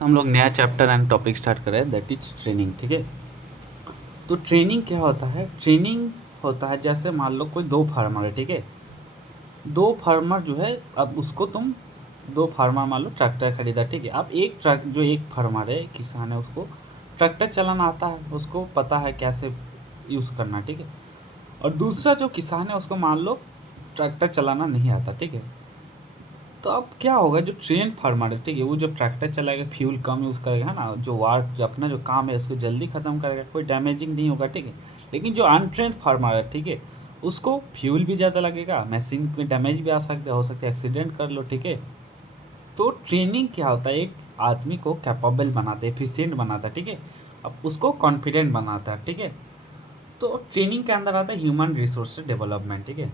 तो हम लोग नया चैप्टर एंड टॉपिक स्टार्ट कर रहे हैं, दैट इज ट्रेनिंग। ठीक है, तो ट्रेनिंग क्या होता है? ट्रेनिंग होता है जैसे मान लो कोई दो फार्मर है। ठीक है, दो फार्मर जो है, अब उसको तुम दो फार्मर मान लो ट्रैक्टर खरीदा। ठीक है, अब एक ट्रक जो एक फार्मर है, किसान है, उसको ट्रैक्टर चलाना आता है, उसको पता है कैसे यूज़ करना। ठीक है, और दूसरा जो किसान है उसको मान लो ट्रैक्टर चलाना नहीं आता। ठीक है, तो अब क्या होगा, जो ट्रेन फार्मर है, ठीक है, वो जब ट्रैक्टर चलाएगा फ्यूल कम यूज़ करेगा, है ना, जो वार जो अपना जो काम है उसको जल्दी ख़त्म करेगा, कोई डैमेजिंग नहीं होगा। ठीक है, लेकिन जो अनट्रेन फार्मर है, ठीक है, उसको फ्यूल भी ज़्यादा लगेगा, मशीन में डैमेज भी आ सकता है, हो सकता है एक्सीडेंट कर लो। ठीक है, तो ट्रेनिंग क्या होता है, एक आदमी को कैपेबल बनाता है, एफिशिएंट बनाता है। ठीक है, अब उसको कॉन्फिडेंट बनाता है। ठीक है, तो ट्रेनिंग के अंदर आता है ह्यूमन रिसोर्स डेवलपमेंट। ठीक है,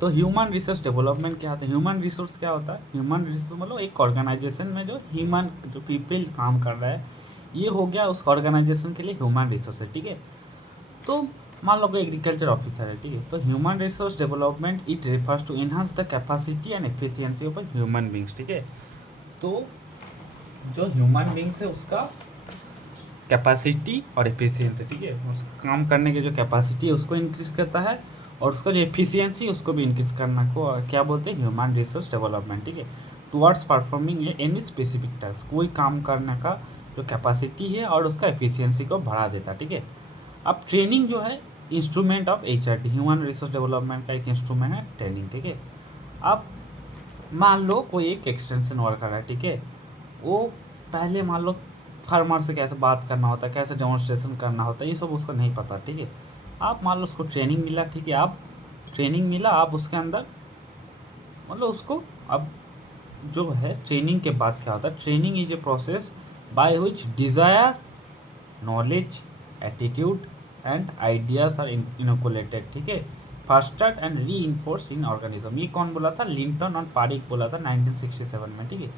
तो ह्यूमन रिसोर्स डेवलपमेंट क्या होता है? ह्यूमन रिसोर्स क्या होता है? ह्यूमन रिसोर्स मतलब एक ऑर्गेनाइजेशन में जो ह्यूमन जो पीपल काम कर रहा है, ये हो गया उस ऑर्गेनाइजेशन के लिए ह्यूमन रिसोर्स है। ठीक है, तो मान लो कोई एग्रीकल्चर ऑफिसर है। ठीक है, तो human resource development it refers to enhance the capacity and efficiency of human beings. ठीक है, तो जो ह्यूमन बींग्स है उसका कैपेसिटी और एफिशिएंसी, ठीक है, उसका काम करने की जो कैपेसिटी है उसको इंक्रीज करता है, और उसका जो एफिशिएंसी उसको भी इंक्रीज करना को क्या बोलते हैं? Human resource development. ठीक है, towards performing any specific task, कोई काम करने का जो कैपेसिटी है और उसका एफिशिएंसी को बढ़ा देता है। ठीक है, अब ट्रेनिंग जो है instrument of HRD, human resource development का एक इंस्ट्रूमेंट है ट्रेनिंग। ठीक है, अब मान लो कोई एक एक्सटेंशन वर्कर है। ठीक है, वो पहले मान लो फार्मर से कैसे बात करना होता है, कैसे डेमोन्स्ट्रेशन करना होता है, ये सब उसको नहीं पता। ठीक है, आप मान लो उसको ट्रेनिंग मिला। ठीक है, आप ट्रेनिंग मिला, आप उसके अंदर मतलब उसको अब जो है ट्रेनिंग के बाद क्या होता है? Training is a process by which desire, knowledge, attitude and ideas are inoculated. ठीक है, faster and reinforce in organism. ये कौन बोला था? लिंटन और पारिक बोला था 1967 में। ठीक है,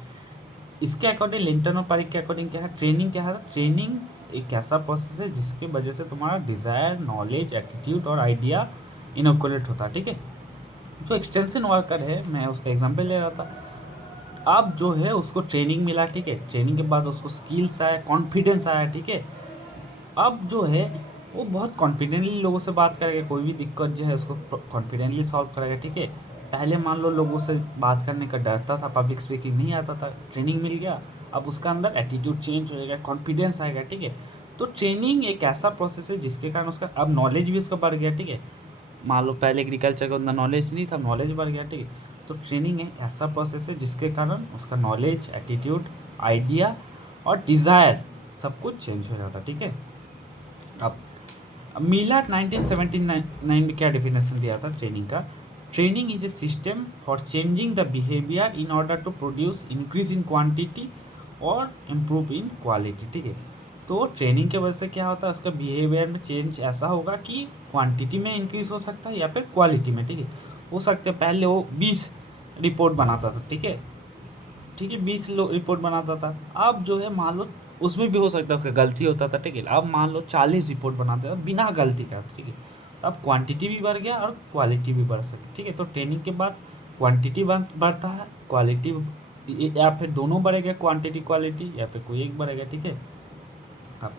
इसके अकॉर्डिंग, लिंटन और पारिक के अकॉर्डिंग क्या है? ट्रेनिंग क्या है? ट्रेनिंग एक ऐसा प्रोसेस है जिसकी वजह से तुम्हारा डिज़ायर, नॉलेज, एटीट्यूड और आइडिया इनोकुलेट होता है। ठीक है, जो एक्सटेंशन वर्कर है, मैं उसका एग्जांपल ले रहा था, अब जो है उसको ट्रेनिंग मिला। ठीक है, ट्रेनिंग के बाद उसको स्किल्स आया, कॉन्फिडेंस आया। ठीक है, अब जो है वो बहुत कॉन्फिडेंटली लोगों से बात करेगा, कोई भी दिक्कत जो है उसको कॉन्फिडेंटली सॉल्व करेगा। ठीक है, पहले मान लो लोगों से बात करने का डरता था, पब्लिक स्पीकिंग नहीं आता था, ट्रेनिंग मिल गया, अब उसका अंदर एटीट्यूड चेंज हो जाएगा, कॉन्फिडेंस आएगा। ठीक है, तो ट्रेनिंग एक ऐसा प्रोसेस है जिसके कारण उसका अब नॉलेज भी उसका बढ़ गया। ठीक है, मान लो पहले एग्रीकल्चर का उतना नॉलेज नहीं था, नॉलेज बढ़ गया। ठीक है, तो ट्रेनिंग एक ऐसा प्रोसेस है जिसके कारण उसका नॉलेज, एटीट्यूड, आइडिया और डिज़ायर सब कुछ चेंज हो जाता। ठीक है, अब मिलाट 1979 में क्या डेफिनेशन दिया था ट्रेनिंग का? Training is a system for changing the behaviour in order to produce increase in quantity और इम्प्रूव इन क्वालिटी। ठीक है, तो ट्रेनिंग की वजह से क्या होता है? उसका बिहेवियर में चेंज ऐसा होगा कि क्वांटिटी में इंक्रीज हो सकता है या फिर क्वालिटी में। ठीक है, हो सकता है पहले वो 20 रिपोर्ट बनाता था। ठीक है, ठीक है, 20 रिपोर्ट बनाता था, अब जो है मान लो उसमें भी हो सकता है उसका गलती होता था। ठीक है, अब मान लो 40 रिपोर्ट बनाते हैं बिना गलती का। ठीक है, तो अब क्वांटिटी भी बढ़ गया और क्वालिटी भी बढ़ सकती। ठीक है, तो ट्रेनिंग के बाद क्वांटिटी बढ़ता है, क्वालिटी या फिर दोनों बढ़ेगा, क्वांटिटी क्वालिटी, या फिर कोई एक बढ़ेगा। ठीक है, अब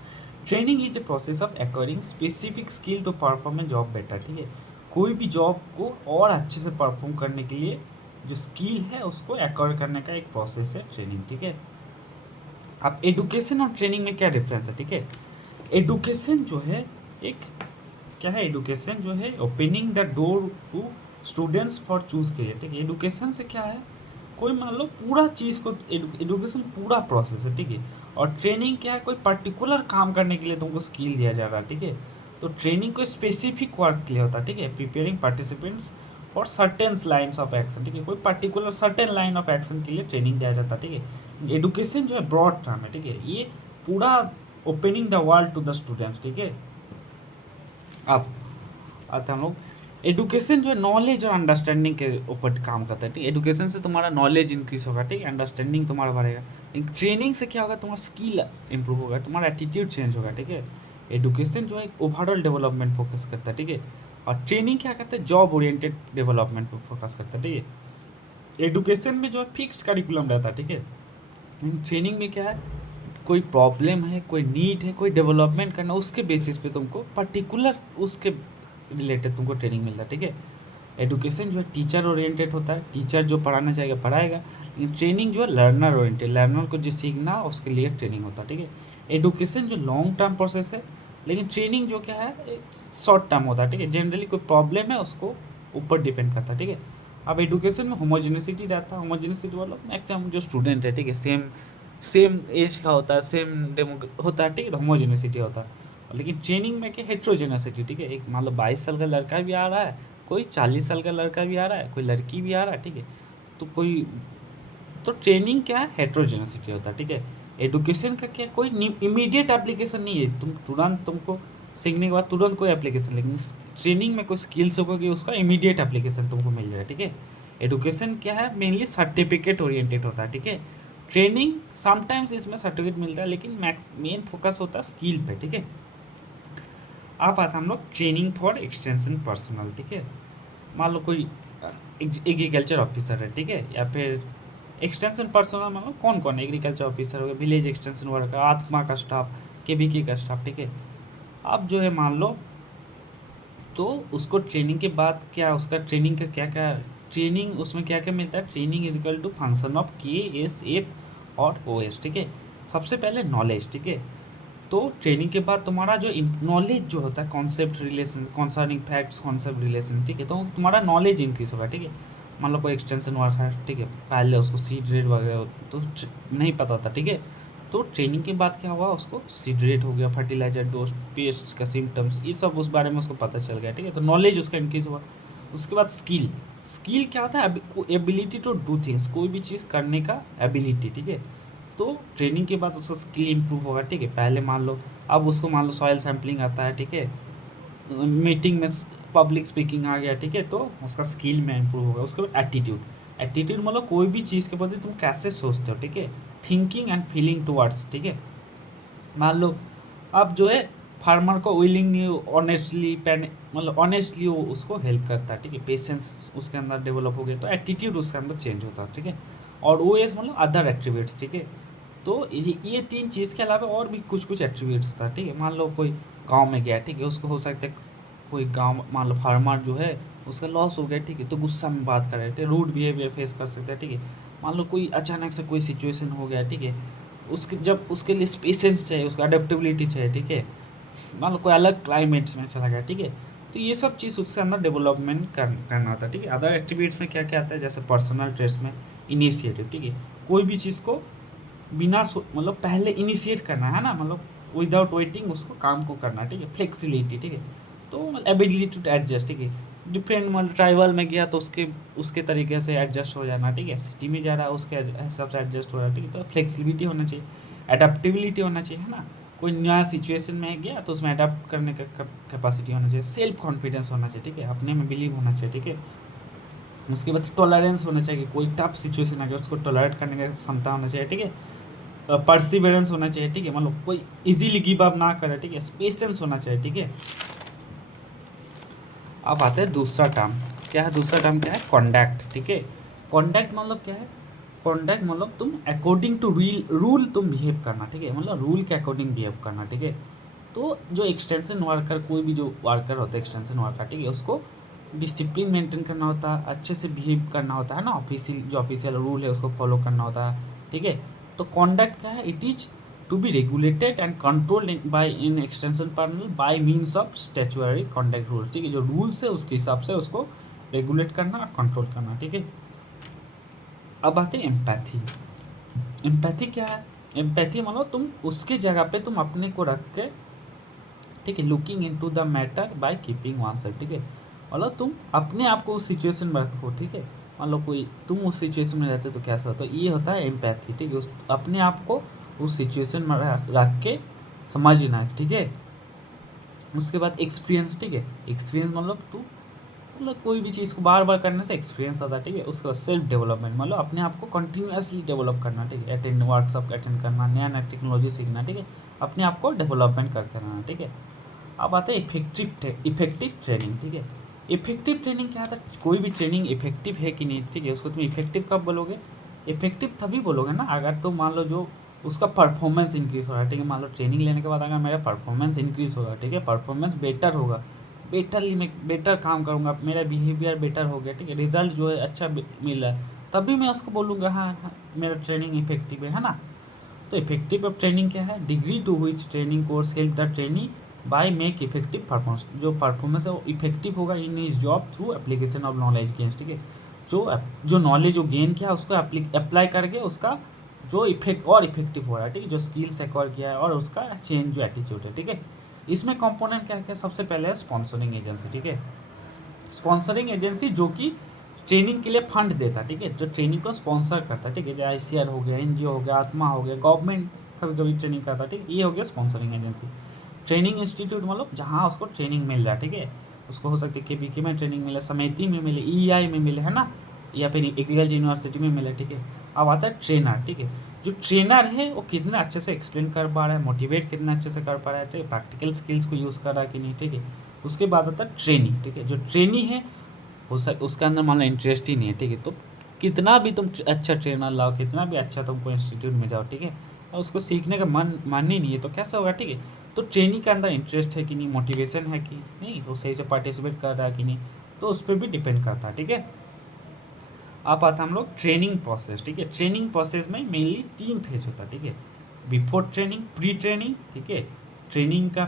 training is a process of acquiring specific skill to perform a job better. ठीक है, कोई भी जॉब को और अच्छे से परफॉर्म करने के लिए जो स्किल है उसको एक्वायर करने का एक प्रोसेस है ट्रेनिंग। ठीक है, अब एडुकेशन और ट्रेनिंग में क्या डिफरेंस है? ठीक है, एडुकेशन जो है एक क्या है? एडुकेशन जो है opening the door to students for choose के लिए। ठीक है, एडुकेशन से क्या है? कोई मान लो पूरा चीज़ को, एडुकेशन पूरा प्रोसेस है। ठीक है, और ट्रेनिंग क्या है? कोई पर्टिकुलर काम करने के लिए तुमको स्किल दिया जा रहा है। ठीक है, तो ट्रेनिंग कोई स्पेसिफिक वर्क के लिए होता है। ठीक है, preparing participants for certain lines of action. ठीक है, कोई particular certain line of action के लिए ट्रेनिंग दिया जाता है। ठीक है, एडुकेशन जो है ब्रॉड टर्म है। ठीक है, ये पूरा opening the world to the students. ठीक है, अब आते हम लोग एडुकेशन जो है नॉलेज और अंडरस्टैंडिंग के ऊपर काम करता है। ठीक है, एडुकेशन से तुम्हारा नॉलेज इंक्रीज होगा। ठीक है, अंडरस्टैंडिंग तुम्हारा बढ़ेगा। लेकिन ट्रेनिंग से क्या होगा? तुम्हारा स्किल इंप्रूव होगा, तुम्हारा एटीट्यूड चेंज होगा। ठीक है, एडुकेशन जो है ओवरऑल डेवलपमेंट फोकस करता है। ठीक है, और ट्रेनिंग क्या करता है? जॉब ओरिएंटेड डेवलपमेंट पर फोकस करता है। ठीक है, एडुकेशन में जो है फिक्स करिकुलम रहता है। ठीक है, लेकिन ट्रेनिंग में क्या है? कोई प्रॉब्लम है, कोई नीड है, कोई डेवलपमेंट करना, उसके बेसिस पे तुमको पर्टिकुलर उसके रिलेटेड तुमको ट्रेनिंग मिलता है, ठीक है। एडुकेशन जो है टीचर ओरिएंटेड होता है, टीचर जो पढ़ाना चाहेगा पढ़ाएगा, लेकिन ट्रेनिंग जो है लर्नर ओरिएंटेड, लर्नर को जो सीखना उसके लिए ट्रेनिंग होता है, ठीक है। एडुकेशन जो लॉन्ग टर्म प्रोसेस है, लेकिन ट्रेनिंग जो क्या है शॉर्ट टर्म होता है, ठीक है। जनरली कोई प्रॉब्लम है उसको ऊपर डिपेंड करता है, ठीक है। अब एडुकेशन में होमोजेनिसिटी रहता है, होमोजेनिसिटी मतलब मैक्सिमम जो स्टूडेंट है, ठीक है, सेम सेम एज का होता है, सेम डेमो होता है, ठीक है, होमोजेनिसिटी होता है। लेकिन ट्रेनिंग में क्या हेट्रोजेनिसिटी, ठीक है। एक मान लो 22 साल का लड़का भी आ रहा है, कोई 40 साल का लड़का भी आ रहा है, कोई लड़की भी आ रहा है, ठीक है। तो कोई तो ट्रेनिंग क्या है, हेट्रोजेनिसिटी होता है, ठीक है। एडुकेशन का क्या, कोई इमीडिएट एप्लीकेशन नहीं है, तुम तुरंत तुमको सीखने के बाद तुरंत कोई एप्लीकेशन, लेकिन ट्रेनिंग में कोई स्किल्स होगा कि उसका इमीडिएट एप्लीकेशन तुमको मिल जाएगा, ठीक है। एडुकेशन क्या है, मेनली सर्टिफिकेट ओरिएंटेड होता है, ठीक है। ट्रेनिंग समटाइम्स इसमें सर्टिफिकेट मिलता है, लेकिन मैक्स मेन फोकस होता है स्किल पे, ठीक है। अब आता हम लोग ट्रेनिंग फॉर एक्सटेंशन पर्सनल, ठीक है। मान लो कोई एग्रीकल्चर ऑफिसर है, ठीक है, या फिर एक्सटेंशन पर्सनल मान लो कौन कौन है, एग्रीकल्चर ऑफिसर हो गया, विलेज एक्सटेंशन वर्कर, आत्मा का स्टाफ, केवीके का स्टाफ, ठीक है। अब जो है मान लो तो उसको ट्रेनिंग के बाद क्या, उसका ट्रेनिंग का क्या क्या ट्रेनिंग उसमें क्या क्या मिलता है, training is equal to function of KSF और OS, ठीक है। सबसे पहले नॉलेज, ठीक है। तो ट्रेनिंग के बाद तुम्हारा जो नॉलेज जो होता है, concept relation, concerning facts, concept relation, ठीक है, तो तुम्हारा नॉलेज इंक्रीज होगा, ठीक है। मान लो कोई एक्सटेंशन वर्क है, ठीक है, पहले उसको सीड रेट वगैरह तो नहीं पता था, ठीक है। तो ट्रेनिंग के बाद क्या हुआ, उसको सीड रेट हो गया, फर्टिलाइजर डोज, पेस्ट का सिम्टम्स, ये सब उस बारे में उसको पता चल गया, ठीक है। तो नॉलेज उसका इंक्रीज हुआ। उसके बाद स्किल, स्किल क्या होता है, एबिलिटी टू डू थिंग्स, कोई भी चीज़ करने का एबिलिटी, ठीक है। तो ट्रेनिंग के बाद उसका स्किल इंप्रूव होगा, ठीक है। पहले मान लो, अब उसको मान लो सॉइल सैम्पलिंग आता है, ठीक है, मीटिंग में पब्लिक स्पीकिंग आ गया, ठीक है, तो उसका स्किल में इंप्रूव होगा। उसके बाद एटीट्यूड, एटीट्यूड मतलब कोई भी चीज़ के प्रति तुम कैसे सोचते हो, ठीक है, थिंकिंग एंड फीलिंग टुवर्ड्स, ठीक है। मान लो अब जो है फार्मर को विलिंगली ऑनेस्टली मतलब ऑनेस्टली वो उसको हेल्प करता है, ठीक है, पेशेंस उसके अंदर डेवलप हो गया, तो एटीट्यूड उसके अंदर चेंज होता है, ठीक है। और OS मतलब अदर एट्रीब्यूट्स, ठीक है। तो ये तीन चीज़ के अलावा और भी कुछ कुछ एट्रीब्यूट्स होता है, ठीक है। मान लो कोई गांव में गया, ठीक है, उसको हो सकता है कोई गांव, मान लो फार्मर जो है उसका लॉस हो गया, ठीक है, तो गुस्सा में बात कर रहे थे, रूड बिहेवियर फेस कर सकता है, ठीक है। मान लो कोई अचानक से कोई सिचुएशन हो गया, ठीक है, उसके जब उसके लिए पेशेंस चाहिए, उसका अडेप्टेबिलिटी चाहिए, ठीक है। मान लो कोई अलग क्लाइमेट में चला गया, ठीक है, तो ये सब चीज़ उसके अंदर डेवलपमेंट करना होता है, ठीक है। अदर एक्टिविटीज़ में क्या क्या आता है, जैसे पर्सनल ट्रेड्स में इनिशिएटिव, ठीक है, कोई भी चीज़ को बिना मतलब पहले इनिशिएट करना है ना, मतलब विदाउट वेटिंग उसको काम को करना, ठीक है। फ्लेक्सिबिलिटी, ठीक है, तो एबिलिटी टू एडजस्ट, ठीक है। डिफरेंट मतलब ट्राइबल में गया तो उसके तरीके से एडजस्ट हो जाना, ठीक है। सिटी में जा रहा है उसके हिसाब से एडजस्ट हो रहा है, ठीक है। तो फ्लेक्सिबिलिटी होना चाहिए, अडेप्टिबिलिटी होना चाहिए, है ना। कोई नया सिचुएशन में गया तो उसमें अडेप्ट करने का कैपेसिटी होना चाहिए, सेल्फ कॉन्फिडेंस होना चाहिए, ठीक है, अपने में बिलीव होना चाहिए, ठीक है। उसके बाद टॉलरेंस होना चाहिए, कोई टफ सिचुएशन आ गया उसको टॉलरेट करने की क्षमता होना चाहिए, ठीक है। परसिवरेंस होना चाहिए, ठीक है, मतलब कोई इजीली गिव अप ना करे, ठीक है। पेशेंस होना चाहिए, ठीक है। अब आते हैं दूसरा टर्म, क्या है दूसरा टर्म, क्या है, कॉन्डक्ट, ठीक है। कॉन्डक्ट मतलब क्या है, कॉन्डक्ट मतलब तुम अकॉर्डिंग टू रूल तुम बिहेव करना, ठीक है, मतलब रूल के अकॉर्डिंग बिहेव करना, ठीक है। तो जो एक्सटेंशन वर्कर, कोई भी जो वर्कर होता है एक्सटेंशन वर्कर, ठीक है, उसको डिसिप्लिन मेंटेन करना होता है, अच्छे से बिहेव करना होता है ना, ऑफिशियल जो ऑफिशियल रूल है उसको फॉलो करना होता है, ठीक है। तो कॉन्डक्ट क्या है, it is to be regulated and controlled by in extension panel by means of statutory conduct rule, ठीक है। जो रूल्स है उसके हिसाब से उसको रेगुलेट करना और कंट्रोल करना, ठीक है। अब आते हैं एम्पैथी। एम्पैथी क्या है, एम्पैथी मतलब तुम उसके जगह पे तुम अपने को रख के, ठीक है, looking into the matter by keeping one side, ठीक है, मतलब तुम अपने आप को उस सिचुएशन में रखो, ठीक है। मान लो कोई तुम उस सिचुएशन में रहते तो कैसा होता, ये होता है एम्पैथी, ठीक है। उस अपने आप को उस सिचुएशन में रख के समझना, ठीक है। उसके बाद एक्सपीरियंस, ठीक है, एक्सपीरियंस मतलब तू मतलब कोई भी चीज़ को बार बार करने से एक्सपीरियंस आता है, ठीक है। उसके बाद सेल्फ डेवलपमेंट मतलब अपने आप को कंटिन्यूसली डेवलप करना, ठीक है, अटेंड वर्कशॉप अटेंड करना, नया नया टेक्नोलॉजी सीखना, ठीक है, अपने आप को डेवलपमेंट करते रहना, ठीक है। अब आता है इफेक्टिव ट्रेनिंग, ठीक है। इफेक्टिव ट्रेनिंग क्या था, कोई भी ट्रेनिंग इफेक्टिव है कि नहीं, ठीक है, उसको तुम इफेक्टिव कब बोलोगे, इफेक्टिव तभी बोलोगे ना अगर तुम मान लो जो उसका परफॉर्मेंस इंक्रीज़ हो रहा है, ठीक है। मान लो ट्रेनिंग लेने के बाद अगर मेरा परफॉर्मेंस इंक्रीज़ होगा, ठीक है, परफॉर्मेंस बेटर होगा, बेटरली मैं बेटर काम करूँगा, मेरा बिहेवियर बेटर हो गया, ठीक है, रिजल्ट जो है अच्छा मिल रहा है, तभी मैं उसको बोलूँगा हाँ हाँ मेरा ट्रेनिंग इफेक्टिव है ना। तो इफेक्टिव ऑफ ट्रेनिंग क्या है? Degree to which training course help the trainee by make effective performance. जो परफॉर्मेंस है वो इफेक्टिव होगा in his job through application of knowledge gains, ठीक है। जो नॉलेज जो गेन किया उसको अप्लाई करके उसका जो इफेक्ट और इफेक्टिव हो रहा है, ठीक है, जो स्किल्स एक्वायर किया है और उसका चेंज जो एटीट्यूड है, ठीक है। इसमें कंपोनेंट क्या क्या? सबसे पहले है स्पॉन्सरिंग एजेंसी, ठीक है। स्पॉन्सरिंग एजेंसी जो कि ट्रेनिंग के लिए फंड देता है, ठीक है, जो ट्रेनिंग को स्पॉन्सर करता है, ठीक है, जैसे ICR हो गया, NGO हो गया, आत्मा हो गया, गवर्नमेंट कभी कभी ट्रेनिंग करता है, ठीक है, ये हो गया स्पॉन्सरिंग एजेंसी। ट्रेनिंग इंस्टीट्यूट मतलब जहाँ उसको ट्रेनिंग मिल रहा है, ठीक है, उसको हो सकती है KVK में ट्रेनिंग मिले, समिति में मिले, EI में मिले, है ना, या फिर एग्रीकल्चर यूनिवर्सिटी में मिले, ठीक है। अब आता है ट्रेनर, ठीक है, जो ट्रेनर है वो कितना अच्छे से एक्सप्लेन कर पा रहा है, मोटिवेट कितना अच्छे से कर पा रहा है, ठीक है, प्रैक्टिकल स्किल्स को यूज़ कर रहा है कि नहीं, ठीक है। उसके बाद आता है ट्रेनी, ठीक है, जो ट्रेनी है उसके अंदर मान लो इंटरेस्ट ही नहीं है, ठीक है, तो कितना भी तुम अच्छा ट्रेनर लाओ, कितना भी अच्छा तुमको इंस्टीट्यूट में जाओ, ठीक है, और उसको सीखने का मन ही नहीं है, तो कैसे होगा, ठीक है। तो ट्रेनिंग के अंदर इंटरेस्ट है कि नहीं, मोटिवेशन है कि नहीं, वो सही से पार्टिसिपेट कर रहा है कि नहीं, तो उस पर भी डिपेंड करता है, ठीक है। अब आता हम लोग ट्रेनिंग प्रोसेस, ठीक है। ट्रेनिंग प्रोसेस में मेनली 3 फेज होता है, ठीक है। बिफोर ट्रेनिंग, प्री ट्रेनिंग, ठीक है, ट्रेनिंग का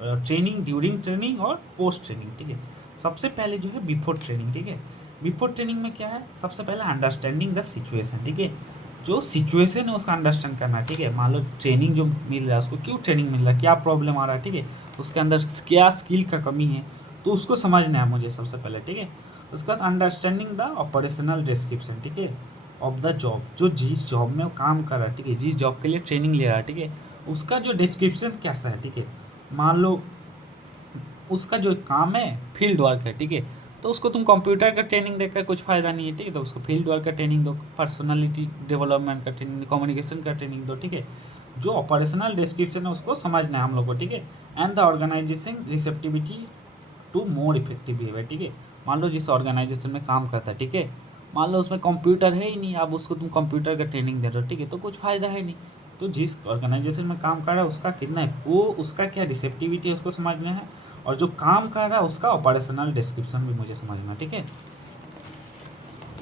ट्रेनिंग, ड्यूरिंग ट्रेनिंग और पोस्ट ट्रेनिंग, ठीक है। सबसे पहले जो है बिफोर ट्रेनिंग, ठीक है। बिफोर ट्रेनिंग में क्या है? सबसे पहले अंडरस्टैंडिंग द सिचुएशन, ठीक है, जो सिचुएशन है उसका अंडरस्टैंड करना है, ठीक है। मान लो ट्रेनिंग जो मिल रहा है उसको क्यों ट्रेनिंग मिल रहा है, क्या प्रॉब्लम आ रहा है, ठीक है, उसके अंदर क्या स्किल का कमी है, तो उसको समझना है मुझे सबसे पहले, ठीक है। उसके बाद अंडरस्टैंडिंग द ऑपरेशनल डिस्क्रिप्शन, ठीक है, ऑफ द जॉब, जो जिस जॉब में वो काम कर रहा है, ठीक है, जिस जॉब के लिए ट्रेनिंग ले रहा है, ठीक है, उसका जो डिस्क्रिप्शन कैसा है, ठीक है। मान लो उसका जो काम है फील्ड वर्क है, ठीक है, तो उसको तुम कंप्यूटर का ट्रेनिंग देकर कुछ फ़ायदा नहीं है, ठीक है, तो उसको फील्ड वर्क का ट्रेनिंग दो, पर्सनालिटी डेवलपमेंट का ट्रेनिंग, कम्युनिकेशन का ट्रेनिंग दो, ठीक है। जो ऑपरेशनल डिस्क्रिप्शन है उसको समझना है हम लोग को, ठीक है। And the organisation receptivity to more effective behaviour, ठीक है। मान लो जिस ऑर्गेनाइजेशन में काम करता है, ठीक है, मान लो उसमें कंप्यूटर है ही नहीं, अब उसको तुम कंप्यूटर का ट्रेनिंग दे रहे हो, ठीक है, तो कुछ फ़ायदा है नहीं। तो जिस ऑर्गेनाइजेशन में काम कर रहा है उसका कितना है, वो उसका क्या रिसेप्टिविटी है उसको समझना है, और जो काम कर रहा है उसका ऑपरेशनल डिस्क्रिप्शन भी मुझे समझना, ठीक है।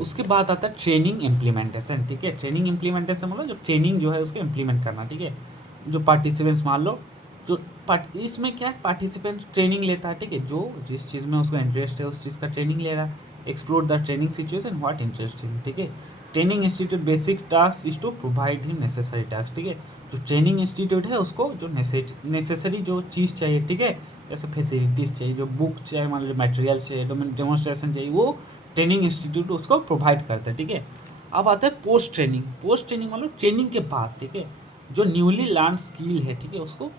उसके बाद आता है ट्रेनिंग इम्प्लीमेंटेशन, ठीक है। ट्रेनिंग इम्प्लीमेंटेशन मतलब जो ट्रेनिंग जो है उसको इम्प्लीमेंट करना, ठीक है। जो पार्टिसिपेंट्स मान लो जो इसमें क्या है, पार्टिसिपेंट ट्रेनिंग लेता है, ठीक है, जो जिस चीज़ में उसको इंटरेस्ट है उस चीज़ का ट्रेनिंग ले रहा है। Explore the training situation what interesting, ठीक है। Training institute basic task is to provide him necessary task, ठीक है। जो ट्रेनिंग इंस्टीट्यूट है उसको जो नेसेसरी जो चीज़ चाहिए, ठीक है, जैसे फैसिलिटीज़ चाहिए, जो बुक चाहिए, मान लो मटेरियल चाहिए, डेमोन्स्ट्रेशन चाहिए, वो ट्रेनिंग इंस्टीट्यूट उसको प्रोवाइड करता है, ठीक है। अब आता है पोस्ट ट्रेनिंग। पोस्ट ट्रेनिंग मतलब ट्रेनिंग के बाद, ठीक है, जो न्यूली लर्न स्किल है, ठीक है, उसको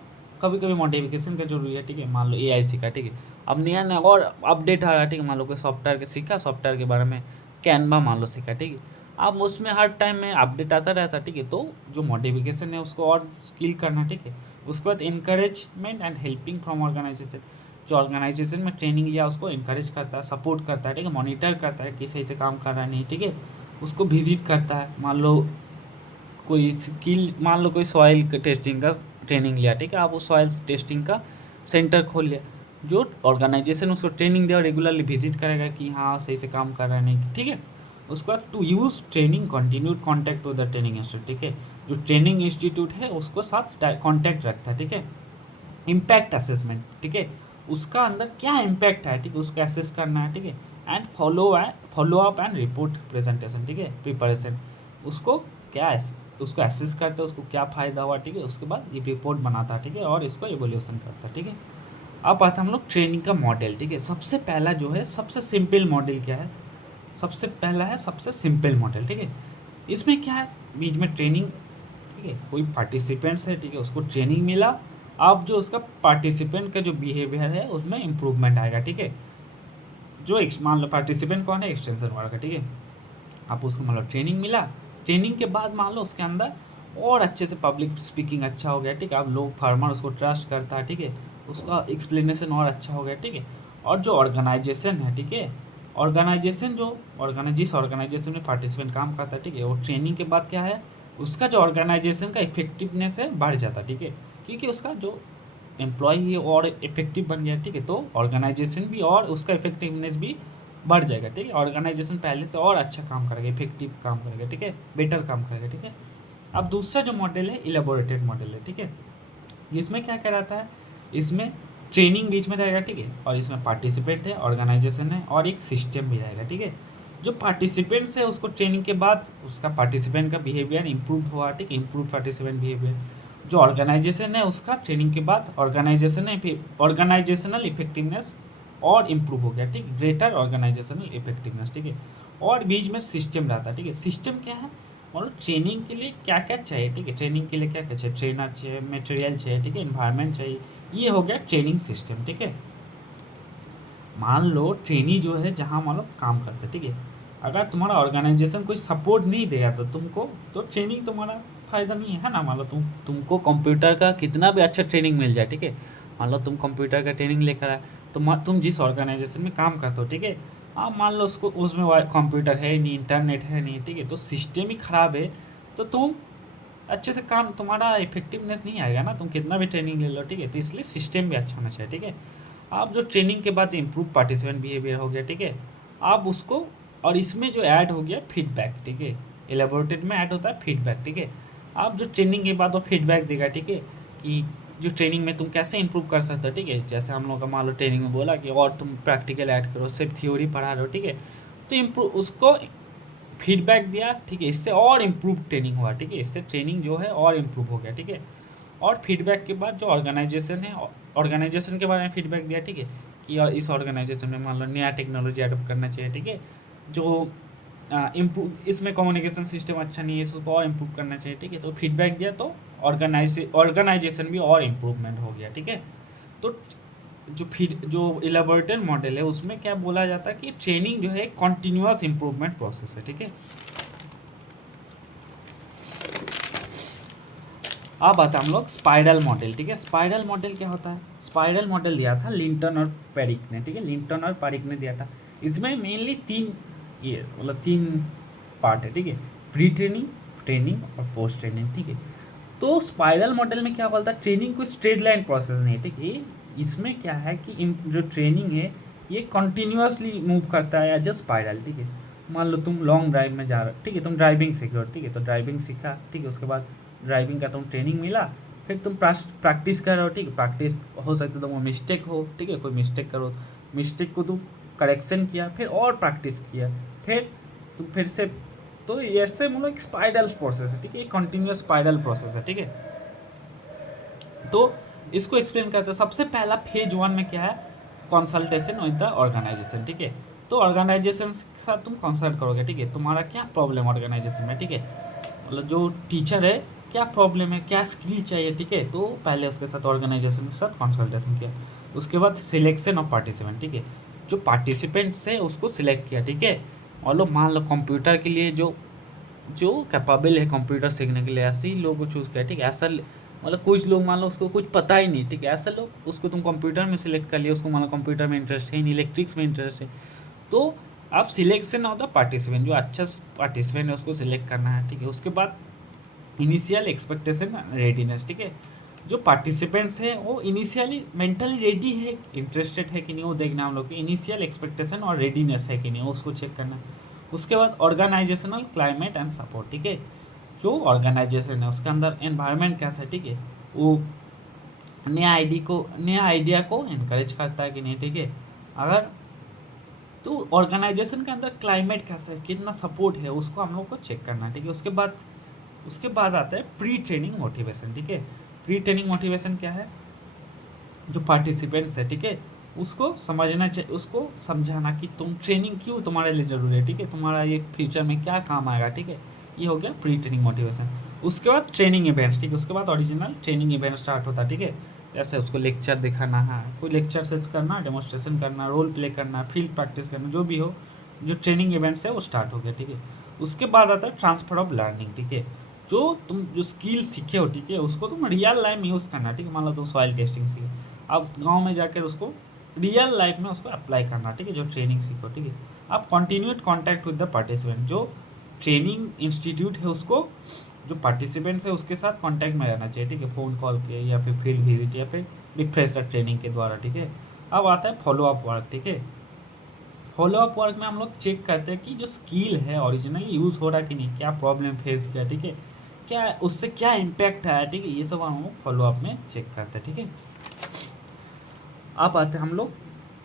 कभी कभी मॉडिफिकेशन का जरूरी है, ठीक है। मान लो AI सीखा, ठीक है, अब नया नया और अपडेट आ रहा है, ठीक है, मान लो कोई सॉफ्टवेयर के सीखा, सॉफ्टवेयर के बारे में कैनवा मान लो सीखा, ठीक है, अब उसमें हर टाइम में अपडेट आता रहता है, ठीक है, तो जो मॉडिफिकेशन है उसको और स्किल करना, ठीक है। उसके बाद encouragement and helping from organisation, जो ऑर्गेनाइजेशन में ट्रेनिंग लिया उसको इंकरेज करता है, सपोर्ट करता है, ठीक है, मॉनिटर करता है कि सही से काम कर रहा है नहीं, ठीक है, उसको विजिट करता है। मान लो कोई स्किल, मान लो कोई सॉइल टेस्टिंग का ट्रेनिंग लिया, ठीक है, आप उस सॉइल टेस्टिंग का सेंटर खोल लिया, जो ऑर्गेनाइजेशन उसको ट्रेनिंग दे और रेगुलरली विजिट करेगा कि हाँ सही से काम कर रहा है नहीं, ठीक है। उसके बाद to use training continued contact with the training institute, ठीक है, जो ट्रेनिंग इंस्टीट्यूट है उसको साथ कॉन्टैक्ट रखता है, ठीक है। इम्पैक्ट असेसमेंट, ठीक है, उसका अंदर क्या इम्पैक्ट है, ठीक है, उसको एसेस करना है, ठीक है। And follow up and report presentation, ठीक है, प्रिपरेशन, उसको क्या उसको एसेस करता है, उसको क्या फ़ायदा हुआ, ठीक है, उसके बाद ये रिपोर्ट बनाता है, ठीक है, और इसको एवोल्यूशन करता है, ठीक है। अब आता है हम लोग ट्रेनिंग का मॉडल, ठीक है। सबसे पहला जो है सबसे सिंपल मॉडल क्या है, सबसे पहला है सबसे सिंपल मॉडल, ठीक है। इसमें क्या है, बीच में ट्रेनिंग, ठीक है, कोई पार्टिसिपेंट्स है, ठीक है, उसको ट्रेनिंग मिला, अब जो उसका पार्टिसिपेंट का जो बिहेवियर है उसमें इम्प्रूवमेंट आएगा, ठीक है। जो मान लो पार्टिसिपेंट कौन है, एक्सटेंशन वर्कर, ठीक है, आप उसको मान लो ट्रेनिंग मिला, ट्रेनिंग के बाद मान लो उसके अंदर और अच्छे से पब्लिक स्पीकिंग अच्छा हो गया, ठीक है, अब लोग फार्मर उसको ट्रस्ट करता है, ठीक है, उसका एक्सप्लेनेशन और अच्छा हो गया, ठीक है। और जो ऑर्गेनाइजेशन है, ठीक है, ऑर्गेनाइजेशन जो जिस ऑर्गेनाइजेशन में पार्टिसिपेंट काम करता है, ठीक है, वो ट्रेनिंग के बाद क्या है, उसका जो ऑर्गेनाइजेशन का इफेक्टिवनेस है बढ़ जाता, ठीक है, क्योंकि उसका जो एम्प्लॉय है और इफेक्टिव बन गया, ठीक है, तो ऑर्गेनाइजेशन भी और उसका इफेक्टिवनेस भी बढ़ जाएगा, ठीक है, ऑर्गेनाइजेशन पहले से और अच्छा काम करेगा, इफेक्टिव काम करेगा, ठीक है, बेटर काम करेगा, ठीक है। अब दूसरा जो मॉडल है इलेबोरेटेड मॉडल है, ठीक है, इसमें क्या कहलाता है, इसमें ट्रेनिंग बीच में रहेगा, ठीक है, और इसमें पार्टिसिपेंट है, ऑर्गेनाइजेशन है और एक सिस्टम भी रहेगा, ठीक है। जो पार्टिसिपेंट्स है उसको ट्रेनिंग के बाद उसका पार्टिसिपेंट का बिहेवियर इम्प्रूव हुआ, ठीक है, इम्प्रूव पार्टिसिपेंट बिहेवियर। जो ऑर्गेनाइजेशन है उसका ट्रेनिंग के बाद ऑर्गेनाइजेशनल इफेक्टिवनेस और इम्प्रूव हो गया, ठीक, ग्रेटर ऑर्गेनाइजेशनल इफेक्टिवनेस, ठीक है। और बीच में सिस्टम रहता है, ठीक है, सिस्टम क्या है, मतलब ट्रेनिंग के लिए क्या क्या चाहिए, ठीक है, ट्रेनिंग के लिए क्या क्या चाहिए, ट्रेनर चाहिए, मटेरियल चाहिए, ठीक है, इन्वायरमेंट चाहिए, ये हो गया ट्रेनिंग सिस्टम, ठीक है। मान लो ट्रेनी जो है जहाँ मान लो काम करते, ठीक है, अगर तुम्हारा ऑर्गेनाइजेशन कोई सपोर्ट नहीं देगा तो तुमको तो ट्रेनिंग तुम्हारा फ़ायदा नहीं है ना। मान लो तुमको कंप्यूटर का कितना भी अच्छा ट्रेनिंग मिल जाए, ठीक है, मान लो तुम कंप्यूटर का ट्रेनिंग लेकर आए, तो तुम जिस ऑर्गेनाइजेशन में काम करते हो, ठीक है, आप मान लो उसको उसमें कंप्यूटर है नहीं, इंटरनेट है नहीं, ठीक है, तो सिस्टम ही ख़राब है, तो तुम अच्छे से काम तुम्हारा इफेक्टिवनेस नहीं आएगा ना, तुम कितना भी ट्रेनिंग ले लो, ठीक है, तो इसलिए सिस्टम भी अच्छा होना चाहिए, ठीक है। आप जो ट्रेनिंग के बाद इम्प्रूव पार्टिसिपेंट बिहेवियर हो गया, ठीक है, आप उसको, और इसमें जो ऐड हो गया फीडबैक, ठीक है, एलेबोरेटेड में ऐड होता है फीडबैक, ठीक है। आप जो ट्रेनिंग के बाद वो फीडबैक देगा, ठीक है, कि जो ट्रेनिंग में तुम कैसे इंप्रूव कर सकते हो, ठीक है, जैसे हम लोग का मान लो ट्रेनिंग में बोला कि और तुम प्रैक्टिकल ऐड करो, सिर्फ थ्योरी पढ़ा रहे हो, ठीक है, तो इम्प्रूव उसको फीडबैक दिया, ठीक है, इससे और इम्प्रूव ट्रेनिंग हुआ, ठीक है, इससे ट्रेनिंग जो है और इम्प्रूव हो गया, ठीक है। और फीडबैक के बाद जो ऑर्गेनाइजेशन है, ऑर्गेनाइजेशन के बारे में फीडबैक दिया, ठीक है, कि इस ऑर्गेनाइजेशन में मान लो नया टेक्नोलॉजी अडोप्ट करना चाहिए, ठीक है, जो इम्प्रूव इसमें कम्युनिकेशन सिस्टम अच्छा नहीं है, इसको और इम्प्रूव करना चाहिए, ठीक है, तो फीडबैक दिया तो ऑर्गेनाइजेशन भी और इम्प्रूवमेंट हो गया, ठीक है। तो जो इलेबोरेटेड मॉडल है उसमें क्या बोला जाता है कि ट्रेनिंग जो है कॉन्टिन्यूअस इम्प्रूवमेंट प्रोसेस है, ठीक है। अब आता हम लोग स्पाइरल मॉडल, ठीक है, स्पाइरल मॉडल क्या होता है, स्पाइरल मॉडल दिया था लिंटन और पेरिक ने, ठीक है, लिंटन और पेरिक ने दिया था। इसमें मेनली तीन पार्ट है, ठीक है, प्री ट्रेनिंग, ट्रेनिंग और पोस्ट ट्रेनिंग, ठीक है। तो स्पाइरल मॉडल में क्या बोलता है, ट्रेनिंग कोई स्ट्रेट लाइन प्रोसेस नहीं है, ठीक है, इसमें क्या है कि जो ट्रेनिंग है ये कंटिन्यूअसली मूव करता है एज अ स्पाइरल, ठीक है। मान लो तुम लॉन्ग ड्राइव में जा रहे हो, ठीक है, तुम ड्राइविंग सीख रहे हो, ठीक है, तो ड्राइविंग सीखा, ठीक है, उसके बाद ड्राइविंग का तुम ट्रेनिंग मिला, फिर तुम प्रैक्टिस कर रहे हो, ठीक है, प्रैक्टिस हो सकता है तुम मिस्टेक हो, ठीक है, कोई मिस्टेक करो, मिस्टेक को तुम करेक्शन किया, फिर और प्रैक्टिस किया, फिर तुम फिर से, तो ऐसे मतलब एक स्पाइरल प्रोसेस है, ठीक है, एक कंटिन्यूअस स्पाइरल प्रोसेस है, ठीक है। तो इसको एक्सप्लेन करते हैं। सबसे पहला फेज 1 में क्या है, कंसल्टेशन विद द ऑर्गेनाइजेशन, ठीक है, तो ऑर्गेनाइजेशन के साथ तुम कंसल्ट करोगे, ठीक है, तुम्हारा क्या प्रॉब्लम ऑर्गेनाइजेशन में, ठीक है, मतलब जो टीचर है क्या प्रॉब्लम है, क्या स्किल चाहिए, ठीक है, तो पहले उसके साथ ऑर्गेनाइजेशन के साथ कंसल्टेशन किया, उसके बाद सिलेक्शन ऑफ पार्टिसिपेंट, ठीक है, जो पार्टिसिपेंट्स है उसको सिलेक्ट किया, ठीक है, और मान लो कंप्यूटर के लिए जो जो कैपेबल है कंप्यूटर सीखने के लिए, ऐसे ही लोगों को चूज़ किया, ठीक है, ऐसा मतलब कुछ लोग मान लो उसको कुछ पता ही नहीं, ठीक है, ऐसा लोग उसको तुम कंप्यूटर में सिलेक्ट कर लिया, उसको मान लो कंप्यूटर में इंटरेस्ट है नहीं, इलेक्ट्रिक्स में इंटरेस्ट है, तो आप सिलेक्शन ऑफ द पार्टिसिपेंट, जो अच्छा पार्टिसिपेंट है उसको सिलेक्ट करना है, ठीक है, उसके बाद इनिशियल एक्सपेक्टेशन रेडीनेस, ठीक है, जो पार्टिसिपेंट्स हैं वो इनिशियली मेंटली रेडी है, इंटरेस्टेड है कि नहीं, वो देखना हम लोग की इनिशियल एक्सपेक्टेशन और रेडीनेस है कि नहीं, उसको चेक करना है। उसके बाद ऑर्गेनाइजेशनल क्लाइमेट एंड सपोर्ट, ठीक है, जो ऑर्गेनाइजेशन है उसके अंदर एनवायरनमेंट कैसा है, ठीक है, वो नया आइडिया को इनकरेज करता है कि नहीं, ठीक है, अगर तो ऑर्गेनाइजेशन के अंदर क्लाइमेट कैसा है, कितना सपोर्ट है, उसको हम लोग को चेक करना है, ठीक है। उसके बाद आता है प्री ट्रेनिंग मोटिवेशन, ठीक है, प्री ट्रेनिंग मोटिवेशन क्या है, जो पार्टिसिपेंट्स है, ठीक है, उसको समझना चाहिए, उसको समझाना कि तुम ट्रेनिंग क्यों तुम्हारे लिए ज़रूरी है, ठीक है, तुम्हारा ये फ्यूचर में क्या काम आएगा, ठीक है, ये हो गया प्री ट्रेनिंग मोटिवेशन। उसके बाद ट्रेनिंग इवेंट्स, ठीक है, उसके बाद ओरिजिनल ट्रेनिंग इवेंट स्टार्ट होता है, ठीक है, जैसे उसको लेक्चर दिखाना है, कोई लेक्चर सेस करना, डेमोस्ट्रेशन करना, रोल प्ले करना, फील्ड प्रैक्टिस करना, जो भी हो, जो ट्रेनिंग इवेंट्स है वो स्टार्ट हो गया, ठीक है। उसके बाद आता है ट्रांसफर ऑफ लर्निंग, ठीक है, जो तुम जो स्किल सीखे हो, ठीक है, उसको तुम रियल लाइफ में यूज़ करना, ठीक है, मान लो तुम सॉइल टेस्टिंग सीखे, अब गांव में जाकर उसको रियल लाइफ में उसको अप्लाई करना, ठीक है, जो ट्रेनिंग सीखो, ठीक है। आप continued contact with the participant, जो ट्रेनिंग इंस्टीट्यूट है उसको जो पार्टिसिपेंट्स है उसके साथ कांटेक्ट में रहना चाहिए, ठीक है, फ़ोन कॉल के या फिर फील्ड विजिट या फिर रिफ्रेशर ट्रेनिंग के द्वारा, ठीक है। अब आता है फॉलो अप वर्क, ठीक है। फॉलो अप वर्क में हम लोग चेक करते हैं कि जो स्किल है ओरिजिनली यूज़ हो रहा है कि नहीं, क्या प्रॉब्लम फेस किया, ठीक है, क्या उससे क्या इम्पैक्ट आया, ठीक है, ये सब हम लोग फॉलो अप में चेक करते हैं, ठीक है। अब आते हैं हम लोग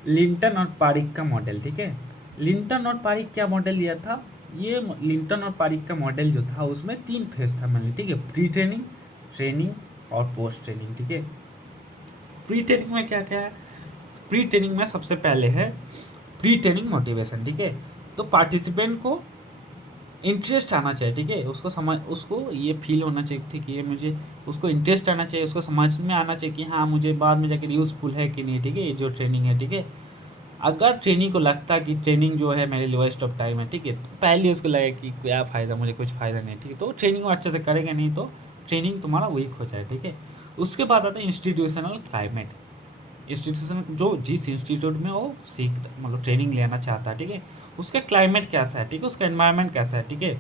लिंटन और पारिक का मॉडल, ठीक है। लिंटन और पारिक क्या मॉडल लिया था, ये लिंटन और पारिक का मॉडल जो था उसमें 3 फेज था मैंने, ठीक है, प्री ट्रेनिंग, ट्रेनिंग और पोस्ट ट्रेनिंग, ठीक है। प्री ट्रेनिंग में क्या क्या है, प्री ट्रेनिंग में सबसे पहले है प्री ट्रेनिंग मोटिवेशन, ठीक है। तो पार्टिसिपेंट को इंटरेस्ट आना चाहिए, ठीक है, उसको ये फील होना चाहिए, ठीक है, ये मुझे उसको इंटरेस्ट आना चाहिए, उसको समझ में आना चाहिए कि हाँ मुझे बाद में जाकर यूज़फुल है कि नहीं, ठीक है, ये जो ट्रेनिंग है, ठीक है। अगर ट्रेनिंग को लगता है कि ट्रेनिंग जो है मेरे लिए वेस्ट ऑफ टाइम है, ठीक है, तो पहले उसको लगे कि क्या फ़ायदा, मुझे कुछ फ़ायदा नहीं, ठीक है, तो ट्रेनिंग को अच्छे से करेगा, नहीं तो ट्रेनिंग तुम्हारा वीक हो जाए, ठीक है। उसके बाद आता है इंस्टीट्यूशनल क्लाइमेट। इंस्टीट्यूशन जो जिस इंस्टीट्यूट में वो सीख मतलब ट्रेनिंग लेना चाहता है, ठीक है, उसका क्लाइमेट कैसा है, ठीक है, उसका एनवायरनमेंट कैसा है, ठीक है,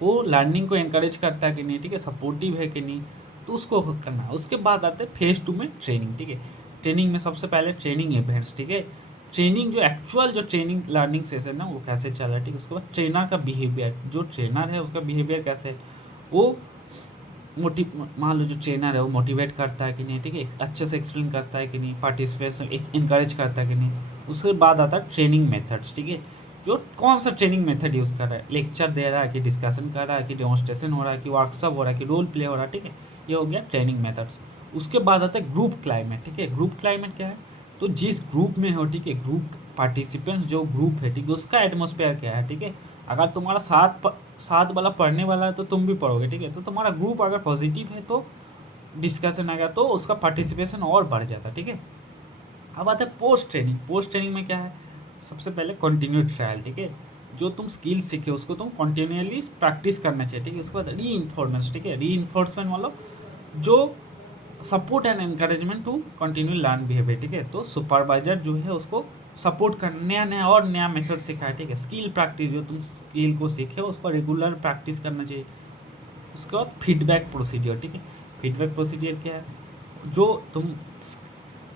वो लर्निंग को एनकरेज करता है कि नहीं, ठीक है, सपोर्टिव है कि नहीं, तो उसको करना है। उसके बाद आते हैं फेज़ 2 में ट्रेनिंग, ठीक है। ट्रेनिंग में सबसे पहले ट्रेनिंग इवेंट्स, ठीक है, ट्रेनिंग जो एक्चुअल जो ट्रेनिंग लर्निंग सेशन है वो कैसे चल रहा है, ठीक है। उसके बाद ट्रेनर का बिहेवियर, जो ट्रेनर है उसका बिहेवियर कैसे है, वो मान लो जो ट्रेनर है वो मोटिवेट करता है कि नहीं, ठीक है, अच्छे से एक्सप्लेन करता है कि नहीं, पार्टिसिपेशन इनकरेज करता है कि नहीं। उसके बाद आता है ट्रेनिंग मेथड्स, ठीक है, जो कौन सा ट्रेनिंग मेथड यूज़ कर रहा है, लेक्चर दे रहा है कि डिस्कशन कर रहा है कि डेमोन्स्ट्रेशन हो रहा है कि वर्कशॉप हो रहा है कि रोल प्ले हो रहा है, ठीक है, ये हो गया ट्रेनिंग मेथड्स। उसके बाद आता है ग्रुप क्लाइमेट, ठीक है। ग्रुप क्लाइमेट क्या है, तो जिस ग्रुप में हो, ठीक है, ग्रुप पार्टिसिपेंट्स जो ग्रुप है, ठीक है, उसका एटमोसफेयर क्या है, ठीक है। अगर तुम्हारा साथ वाला पढ़ने वाला है तो तुम भी पढ़ोगे, ठीक है, तो तुम्हारा ग्रुप अगर पॉजिटिव है तो डिस्कशन आएगा तो उसका पार्टिसिपेशन और बढ़ जाता है, ठीक है। अब आता है पोस्ट ट्रेनिंग। पोस्ट ट्रेनिंग में क्या है, सबसे पहले कंटिन्यू ट्रायल, ठीक है, जो तुम स्किल सीखे उसको तुम कंटिन्यूअली प्रैक्टिस करना चाहिए, ठीक है। उसके बाद री इन्फोर्समेंट, ठीक है, री इन्फोर्समेंट मतलब जो support and encouragement to continue learn behaviour, ठीक है, तो सुपरवाइजर जो है उसको सपोर्ट कर नया नया और नया मेथड सिखाए, ठीक है। स्किल प्रैक्टिस, जो तुम स्किल को सीखे उसको रेगुलर प्रैक्टिस करना चाहिए। उसके बाद फीडबैक प्रोसीजर, ठीक है, फीडबैक प्रोसीजर क्या है, जो तुम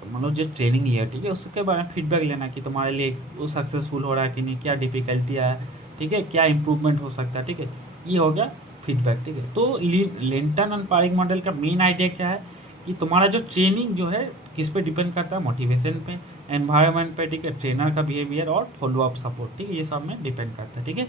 मतलब जो ट्रेनिंग लिया, ठीक है, उसके बारे में फीडबैक लेना कि तुम्हारे लिए वो सक्सेसफुल हो रहा है कि नहीं, क्या डिफिकल्टी है, ठीक है, क्या इंप्रूवमेंट हो सकता है, ठीक है, ये हो गया फीडबैक, ठीक है। तो लिंटन एंड पारिक मॉडल का मेन आइडिया क्या है कि तुम्हारा जो ट्रेनिंग जो है किस पे डिपेंड करता है, मोटिवेशन पे, एनवायरनमेंट पे, ठीक है, ट्रेनर का बिहेवियर और फॉलो अप सपोर्ट, ठीक है, ये सब में डिपेंड करता है, ठीक है।